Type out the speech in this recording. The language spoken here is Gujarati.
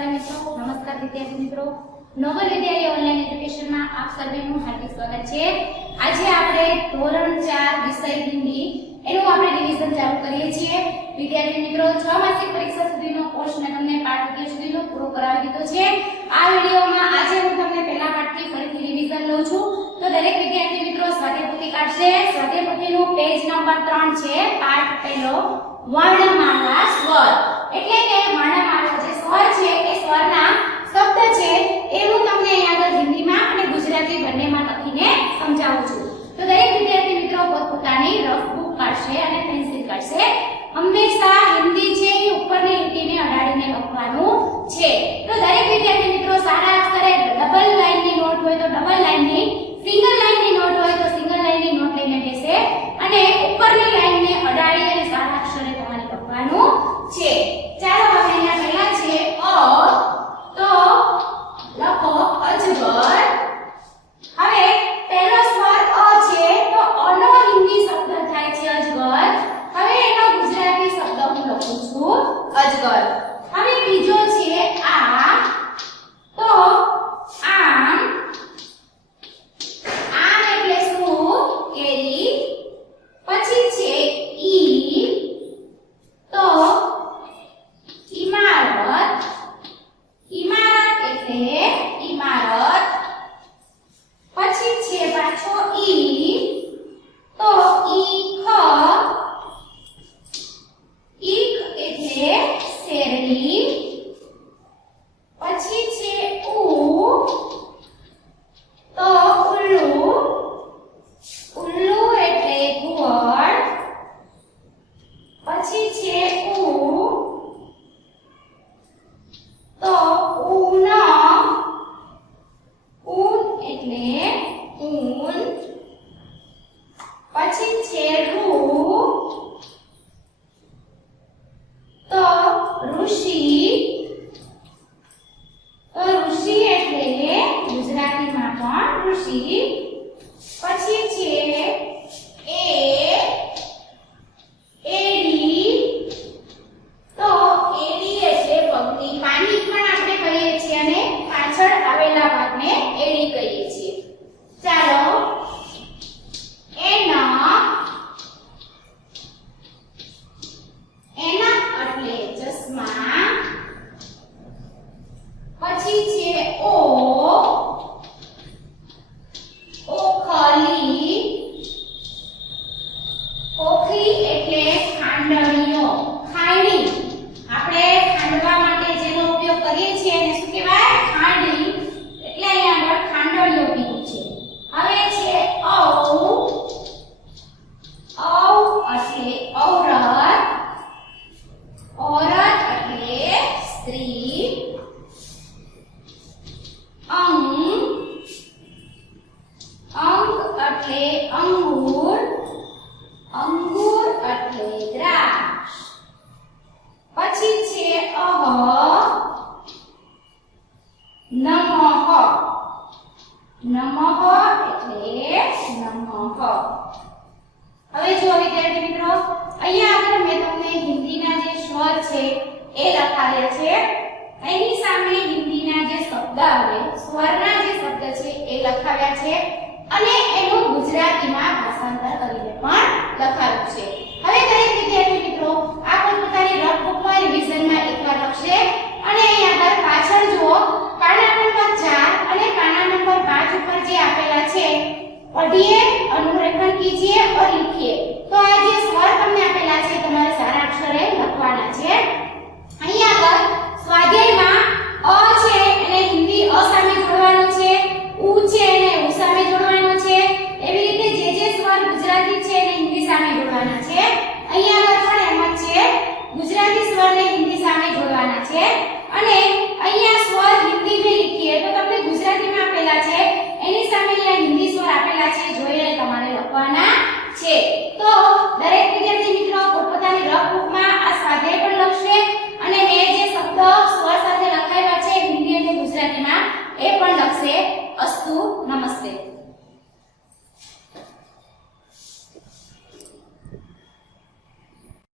वाले मित्रों, नमस्कार विद्यार्थी मित्रों। नोबल विद्यालय ऑनलाइन एजुकेशन में आप सर्वेનું હાર્દિક સ્વાગત છે। આજે આપણે ધોરણ 4 વિષય હિન્દી એનું આપણે રિવિઝન ચાલુ કરીએ છીએ। વિદ્યાર્થી મિત્રો 6 માસિક પરીક્ષા સુધીનો કોર્સ મેં તમને પાઠ 11 સુધીનો પૂરો કરાવી દીધો છે। આ વિડિયોમાં આજે હું તમને પહેલા પાઠથી ફરીથી રિવિઝન લઉં છું। તો દરેક વિદ્યાર્થી મિત્રો સ્વાધ્યાય પોથી કાઢશે। સ્વાધ્યાય પોથીનું પેજ નંબર 3 છે। પાઠ પહેલો વર્ણમાળા સ્વર, એટલે કે વર્ણમાળા જે સ્વર છે એ સ્વરના શબ્દ છે એ હું તમને અહીં આગળ હિન્દીમાં અને ગુજરાતી બંનેમાં લખીને સમજાવું છું। તો દરેક વિદ્યાર્થી મિત્રો પોતપોતાની રફ બુક કાઢશે અને પેન્સિલ કાઢશે। હંમેશા હિન્દી છે એ ઉપરની લીટીને અડાડીને લખવાનું છે। તો દરેક વિદ્યાર્થી મિત્રો સારા અક્ષરે ડબલ લાઈનની નોટ હોય તો ડબલ લાઈનની, સિંગલ લાઈનની નોટ હોય તો સિંગલ લાઈનની નોટ લઈને બેસે અને ઉપરની લાઈનને અડાડી અને સારા અક્ષરે તમારે લખવાનું છે। ચાલો હવે અહીંયા પહેલા છે અ, તો લખો અજગર। હવે પહેલો સ્વર અ છે તો અનો હિન્દી શબ્દ થાય છે અજગર। હવે એનો ગુજરાતી શબ્દ હું લખું છું અજગર। હવે બીજો છે આ, તો આમ। આમ એટલે શું? કેરી। પછી છે ઈ, તો ઇમારત। ઇમારત એટલે ઇમારત। પછી છે પાછો ઈ, તો ઈખ। ઈખ એટલે શેરડી। પછી છે ઉ, તો ઉલ્લુ। ઉલ્લુ એટલે ઘુવડ। પછી છે ઉ, તો ઊન। ઊન એટલે ઊન। પછી છે રૂ, તો ઋષિ। તો ઋષિ એટલે ગુજરાતીમાં પણ ઋષિ। પછી છે એડી। તો એડી એટલે પગની પાની પણ આપણે કહીએ છીએ અને પાછળ આવેલા ભાગને એડી કહીએ છીએ। ચાલો એના એટલે ચશ્મા। પછી છે ઓખલી। ઓખલી એટલે ખાંડણીઓ, ખાંડણી। આપણે ખાંડવા માટે જેનો ઉપયોગ કરીએ છીએ એને શું કહેવાય? ખાંડણી। એટલે અહીંયા આગળ ખાંડણીઓ કીધું છે। હવે છે ઔ। ઔ એટલે ઔરત। औरत એટલે સ્ત્રી। અંગ। અંગ એટલે અંગૂર। અંગૂર એટલે દ્રાક્ષ। પછી છે અહ। નમઃ। નમઃ એટલે નમઃ। હવે જો વિદ્યાર્થી મિત્રો અહીંયા આગળ મેં તમને હિન્દીના જે સ્વર છે એ લખાવ્યા છે। એની સામે હિન્દીના જે શબ્દ આવે, સ્વરના જે શબ્દ છે એ લખાવ્યા છે અને એનું ગુજરાતીમાં ભાષાંતર કરીને પણ લખાવ્યું છે। હવે દરેક વિદ્યાર્થી મિત્રો આ પોતાની રફ બુકમાં રિવિઝનમાં એકવાર લખશે અને અહીંયા આગળ પાછળ જુઓ પાના નંબર 4 અને પાના નંબર 5 ઉપર જે આપેલા છે, पढ़िए, अनुरेखण कीजिए और लिखिए।